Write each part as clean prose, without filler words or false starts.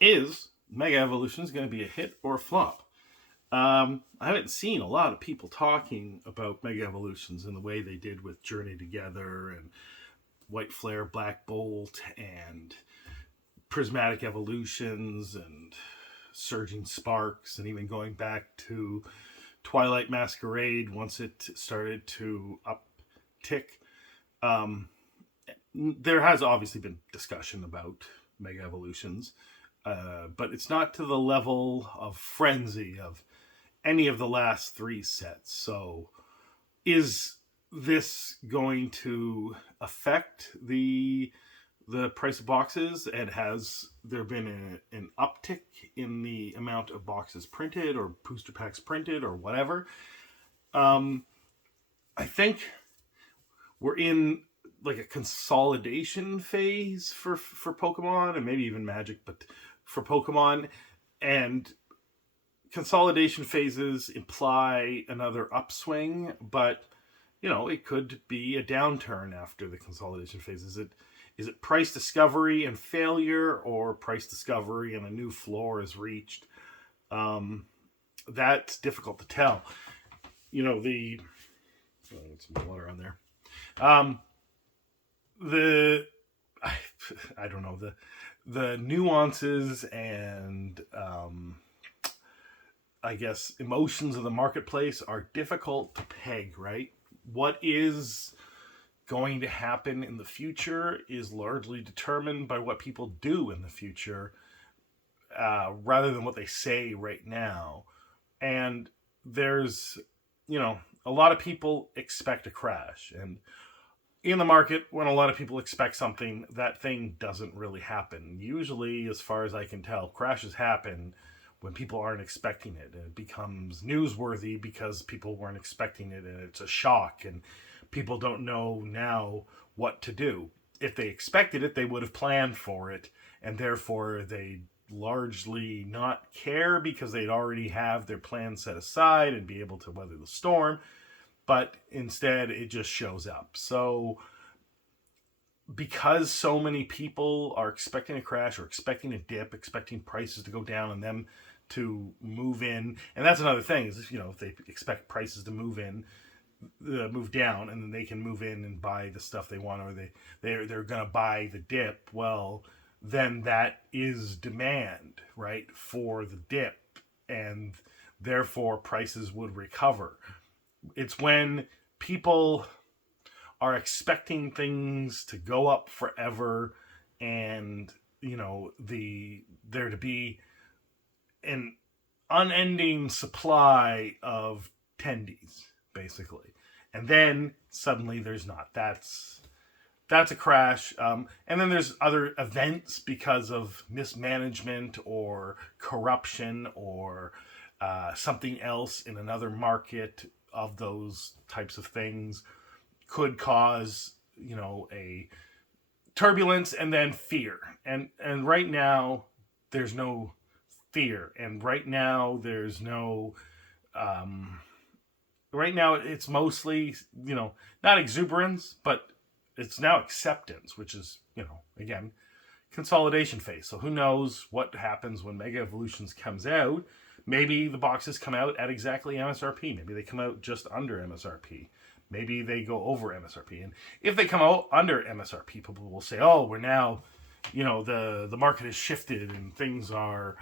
Is Mega Evolutions going to be a hit or a flop? I haven't seen a lot of people talking about Mega Evolutions in the way they did with Journey Together and White Flare, Black Bolt, and Prismatic Evolutions and Surging Sparks, and even going back to Twilight Masquerade once it started to uptick. Um, there has obviously been discussion about Mega Evolutions, but it's not to the level of frenzy of any of the last three sets. So, is this going to affect the price of boxes? And has there been an uptick in the amount of boxes printed or booster packs printed or whatever? Um, I think we're in like a consolidation phase for Pokemon and maybe even Magic, but for Pokemon, and consolidation phases imply another upswing, but it could be a downturn after the consolidation phase. Is it price discovery and failure, or price discovery and a new floor is reached? That's difficult to tell. The some water on there. The I don't know, the nuances and I guess emotions of the marketplace are difficult to peg, right? What is going to happen in the future is largely determined by what people do in the future, rather than what they say right now. And there's, a lot of people expect a crash. And in the market, when a lot of people expect something, that thing doesn't really happen. Usually, as far as I can tell, crashes happen when people aren't expecting it, and it becomes newsworthy because people weren't expecting it, and it's a shock, and people don't know now what to do. If they expected it, they would have planned for it, and therefore they largely not care because they'd already have their plan set aside and be able to weather the storm. But instead, it just shows up. So, because so many people are expecting a crash or expecting a dip, expecting prices to go down and them to move in, and that's another thing is if they expect prices to move down, and then they can move in and buy the stuff they want, or they're gonna buy the dip. Well, then that is demand, right, for the dip, and therefore prices would recover. It's when people are expecting things to go up forever, and there to be an unending supply of tendies, basically, and then suddenly there's not. That's a crash. And then there's other events because of mismanagement or corruption or something else in another market of those types of things could cause a turbulence and then fear. And right now there's no fear, and right now there's no right now it's mostly not exuberance, but it's now acceptance, which is again consolidation phase. So who knows what happens when Mega Evolutions comes out? Maybe the boxes come out at exactly MSRP. Maybe they come out just under MSRP. Maybe they go over MSRP. And if they come out under MSRP, people will say, "Oh, we're now, the market has shifted and things are,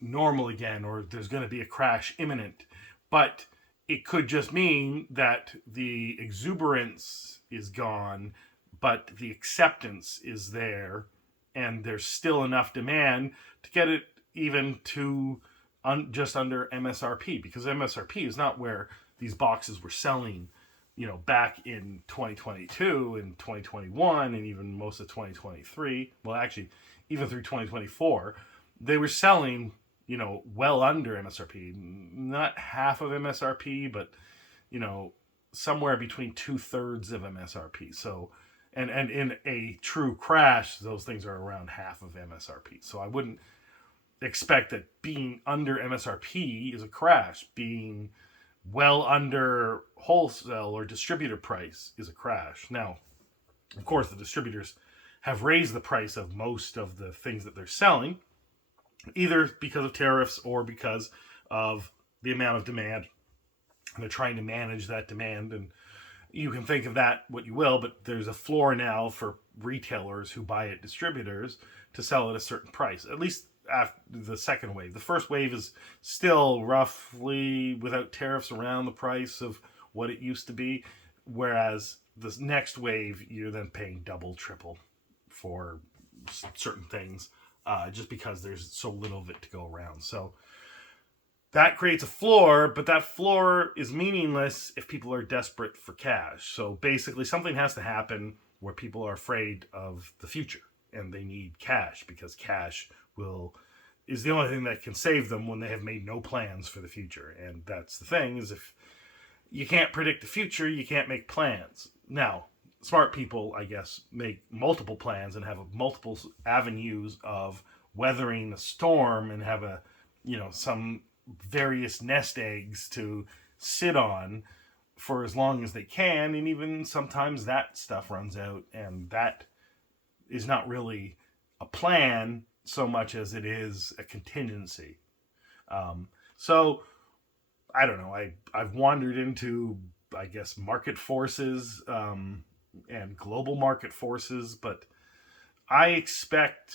normal again, or there's going to be a crash imminent." But it could just mean that the exuberance is gone, but the acceptance is there, and there's still enough demand to get it even to just under MSRP, because MSRP is not where these boxes were selling, back in 2022 and 2021 and even most of 2023. Well, actually, even through 2024, they were selling, well under MSRP. Not half of MSRP, but, somewhere between 2/3 of MSRP. So, and in a true crash, those things are around half of MSRP. So I wouldn't expect that being under MSRP is a crash. Being well under wholesale or distributor price is a crash. Now, of course, the distributors have raised the price of most of the things that they're selling, either because of tariffs or because of the amount of demand. And they're trying to manage that demand. And you can think of that what you will, but there's a floor now for retailers who buy at distributors to sell at a certain price, at least after the second wave. The first wave is still roughly, without tariffs, around the price of what it used to be, whereas the next wave, you're then paying double, triple for certain things, just because there's so little of it to go around. So that creates a floor, but that floor is meaningless if people are desperate for cash. So basically, something has to happen where people are afraid of the future and they need cash, because cash is the only thing that can save them when they have made no plans for the future. And that's the thing, is if you can't predict the future, you can't make plans. Now, smart people, I guess, make multiple plans and have multiple avenues of weathering the storm, and have some various nest eggs to sit on for as long as they can. And even sometimes that stuff runs out, and that is not really a plan so much as it is a contingency. So I don't know. I've wandered into, I guess, market forces, and global market forces, but I expect,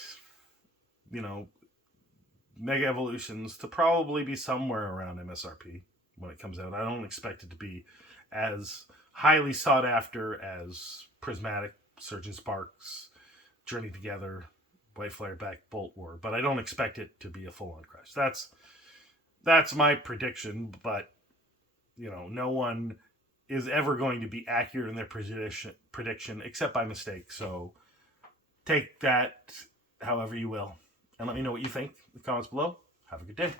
Mega Evolutions to probably be somewhere around MSRP when it comes out. I don't expect it to be as highly sought after as Prismatic, Surge and Sparks, Journey Together, White Flare, Black Bolt were, but I don't expect it to be a full-on crash. That's my prediction, but no one is ever going to be accurate in their prediction except by mistake. So take that however you will, and let me know what you think in the comments below. Have a good day.